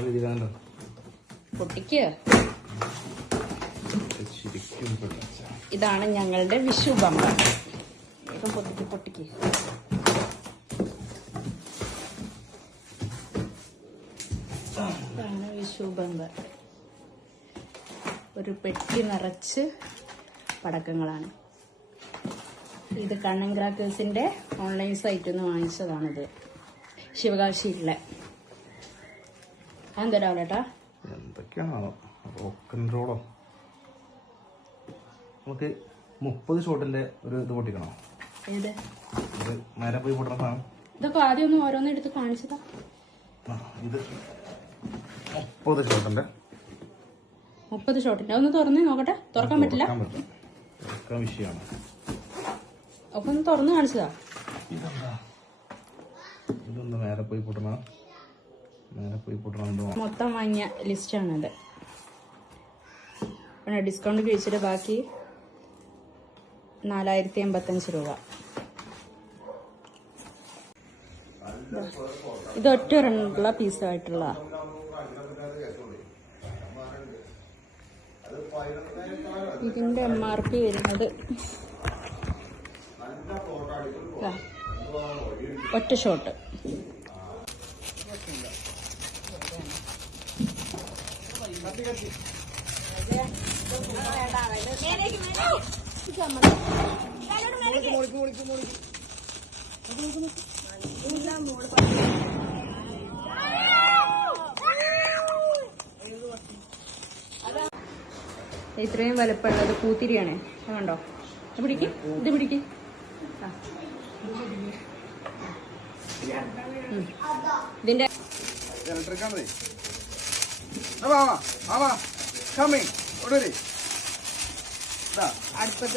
വേറെ രീതിയിലാണല്ലോ. പൊട്ടിക്ക്. ഇതാണ് ഞങ്ങളുടെ വിഷു ബമ്പ. വേഗം പൊട്ടിക്ക് പൊട്ടിക്ക്. ഇതാണ് വിഷു ബമ്പ. ഒരു പെട്ടി നിറച്ച് പടക്കങ്ങളാണ്. ഇത് കണ്ണൻ ക്രാക്കേഴ്സിന്റെ ഓൺലൈൻ സൈറ്റിൽ നിന്ന് വാങ്ങിച്ചതാണിത്. ശിവകാശിയിലെ അതെന്താ എന്തൊക്കെയാണോ റോക്ക് ആൻഡ് റോളോ. നമുക്ക് 30 ഷോട്ടിന്റെ ഒരു ഇത് പൊട്ടിക്കണോ? ഏത് ഇത് നേരെ പോയി പൊട്ടണ സാധനം. ഇതൊക്കെ ആദ്യം ഒന്ന് ഓരോന്നും എടുത്ത് കാണിച്ചതാ. ഇത് 30 ഷോട്ടിന്റെ 30 ഷോട്ടിന്റെ ഒന്ന് തുറന്ന് നോക്കട്ടെ. തുറക്കാൻ പറ്റില്ല. വിഷയമാണ്. ഒക്കെ ഒന്ന് തുറന്ന് കാണിച്ചതാ. ഇതൊന്ന് നേരെ പോയി പൊട്ടണ. മൊത്തം വാങ്ങിയ ലിസ്റ്റാണിത്. പിന്നെ ഡിസ്കൗണ്ട് കഴിച്ചിട്ട് ബാക്കി 4085 രൂപ. ഇത് ഒറ്റ ഒരെണ്ണമുള്ള പീസായിട്ടുള്ള. ഇതിന്റെ MRP വരുന്നത് ഒറ്റ ഷോട്ട്. ഇത്രയും വലുപ്പമുള്ളത് പൂത്തിരിയാണേ. കണ്ടോ? പിടിക്ക്. ഇത് പിടിക്ക്. ഇതിന്റെ അടുപ്പത്തെ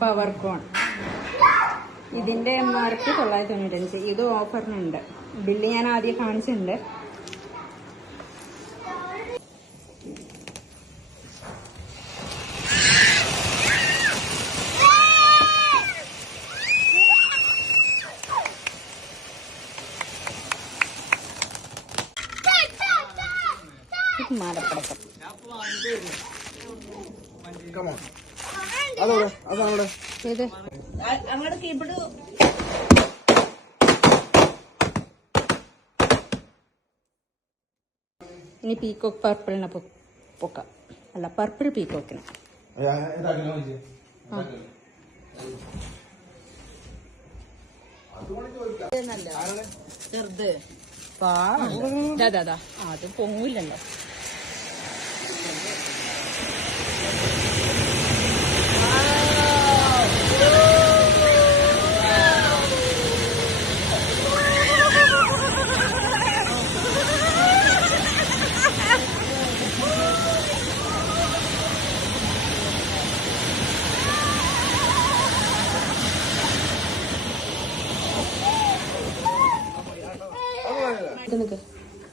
പവർ കോൺ. ഇതിന്റെ MRP 995. ഇത് ഓഫറിനുണ്ട്. ബില്ല് ഞാൻ ആദ്യം കാണിച്ചിട്ടുണ്ട്. മാലപ്പടക്കം. ഇത് ഇനി പീക്കോക്ക് പർപ്പിളിനെ പൊക്കാം. അല്ല, പർപ്പിൾ പീക്കോക്കിന്. ചെറുത് അതാ അത് പൊങ്ങൂല്ലല്ലോ.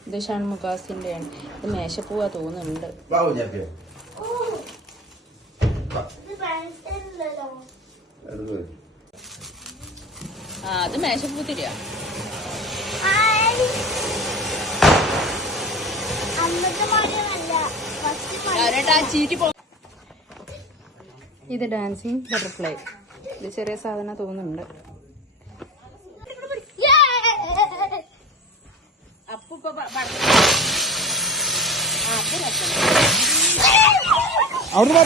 ഇത് ഷൺമുഖാസിന്റെ ആണ്. ഇത് മേശപ്പൂവാ തോന്നുന്നുണ്ട്. അത് മേശപ്പൂത്തിരിയാ. ഇത് ഡാൻസിങ് ബട്ടർഫ്ലൈ. ഇത് ചെറിയ സാധനം തോന്നുന്നുണ്ട്. അവിടെ